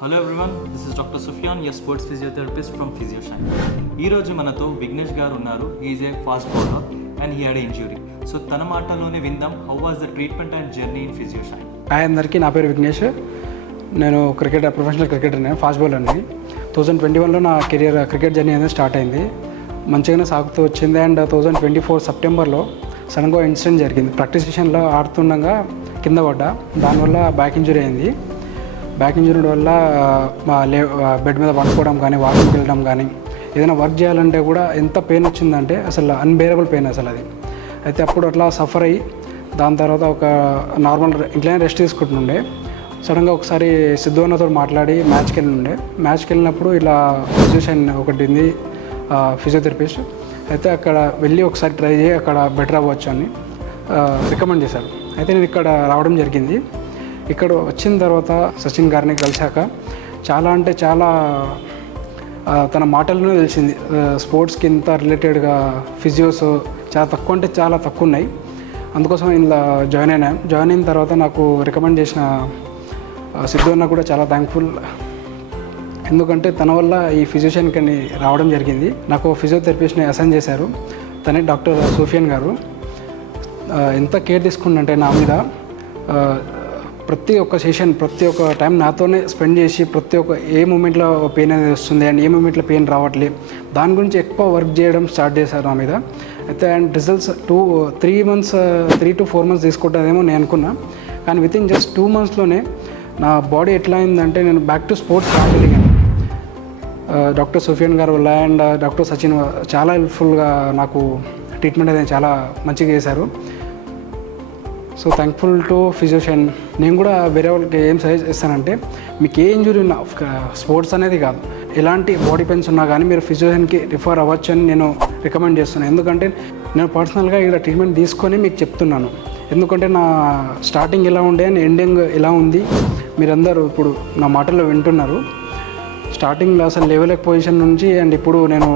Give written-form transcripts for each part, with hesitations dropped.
Hello everyone, this is doctor Sufiyan, your sports physiotherapist from Physioshine. ఈరోజు మనతో విఘ్నేష్ గారు ఉన్నారు. He's a fast bowler and he had injury. So తన మాటలోనే విందాం, how was the treatment and journey in Physioshine. Hi అందరికీ, నా పేరు విఘ్నేష్. నేను ప్రొఫెషనల్ క్రికెటర్ని, ఫాస్ట్ బౌలర్ని. 2021లో నా క్రికెట్ జర్నీ అనేది స్టార్ట్ అయింది. మంచిగానే సాగుతూ వచ్చింది. అండ్ 2024 సెప్టెంబర్లో సడన్గా ఇన్సిడెంట్ జరిగింది. ప్రాక్టీస్ సెషన్లో ఆడుతుండగా కింద పడ్డా. దానివల్ల బ్యాక్ ఇంజురీ అయింది. బ్యాక్ ఇంజురీ వల్ల బెడ్ మీద పడుకోవడం కానీ, వాకింగ్కి వెళ్ళడం కానీ, ఏదైనా వర్క్ చేయాలంటే కూడా ఎంత పెయిన్ వచ్చిందంటే అసలు అన్బేరబుల్ పెయిన్ అసలు అది. అయితే అప్పుడు అట్లా సఫర్ అయ్యి దాని తర్వాత ఒక నార్మల్ ఇంట్లోనే రెస్ట్ తీసుకుంటుండే. సడన్గా ఒకసారి సిద్ధు అన్నతో మాట్లాడి మ్యాచ్కి వెళ్ళినప్పుడు ఇలా ఫిజియోషియన్ ఒకటి ఉంది, ఫిజియోథెరపిస్ట్. అయితే అక్కడ వెళ్ళి ఒకసారి ట్రై చేయి, అక్కడ బెటర్ అవ్వచ్చు అని రికమెండ్ చేశారు. అయితే నేను ఇక్కడ రావడం జరిగింది. ఇక్కడ వచ్చిన తర్వాత సచిన్ గారిని కలిశాక చాలా అంటే చాలా తన మాటల్లోనే తెలిసింది స్పోర్ట్స్కి ఇంత రిలేటెడ్గా ఫిజియోస్ చాలా తక్కువ అంటే చాలా తక్కువ ఉన్నాయి. అందుకోసం ఇలా జాయిన్ అయిన తర్వాత నాకు రికమెండ్ చేసిన సిద్ధు అన్న కూడా చాలా థ్యాంక్ఫుల్. ఎందుకంటే తన వల్ల ఈ ఫిజిషియన్కి రావడం జరిగింది. నాకు ఫిజియోథెరపిస్ట్ని అసైన్ చేశారు. తనే డాక్టర్ సోఫియన్ గారు. ఎంత కేర్ తీసుకుంటే నా మీద ప్రతి ఒక్క సెషన్, ప్రతి ఒక్క టైం నాతోనే స్పెండ్ చేసి ప్రతి ఒక్క ఏ మూమెంట్లో పెయిన్ అనేది వస్తుంది అండ్ ఏ మూమెంట్లో పెయిన్ రావట్లేదు దాని గురించి ఎక్కువ వర్క్ చేయడం స్టార్ట్ చేశారు నా మీద. అయితే అండ్ రిజల్ట్స్ 3 to 4 months తీసుకుంటుందేమో నేను అనుకున్నా. కానీ వితిన్ జస్ట్ 2 monthsలోనే నా బాడీ ఎట్లా అయిందంటే నేను back to sports రాగలిగాను. Doctor Sofian గారు వల్ల అండ్ డాక్టర్ సచిన్ చాలా హెల్ప్ఫుల్గా నాకు ట్రీట్మెంట్ అనేది చాలా మంచిగా చేశారు. So thankful to Physioshine. నేను కూడా వేరే వాళ్ళకి ఏం సజెస్ట్ చేస్తానంటే, మీకు ఏ ఇంజురీ ఉన్నా, స్పోర్ట్స్ అనేది కాదు, ఎలాంటి బాడీ పెయిన్స్ ఉన్నా కానీ మీరు ఫిజియోషియన్కి రిఫర్ అవ్వచ్చు అని నేను రికమెండ్ చేస్తున్నాను. ఎందుకంటే నేను పర్సనల్గా ఇక్కడ ట్రీట్మెంట్ తీసుకొని మీకు చెప్తున్నాను. ఎందుకంటే నా స్టార్టింగ్ ఎలా ఉండే అండ్ ఎండింగ్ ఎలా ఉంది మీరందరూ ఇప్పుడు నా మాటల్లో వింటున్నారు. స్టార్టింగ్లో అసలు లెవెల్ పొజిషన్ నుంచి అండ్ ఇప్పుడు నేను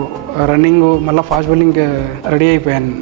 రన్నింగ్ మళ్ళీ ఫాస్ట్ బౌలింగ్ రెడీ అయిపోయాను.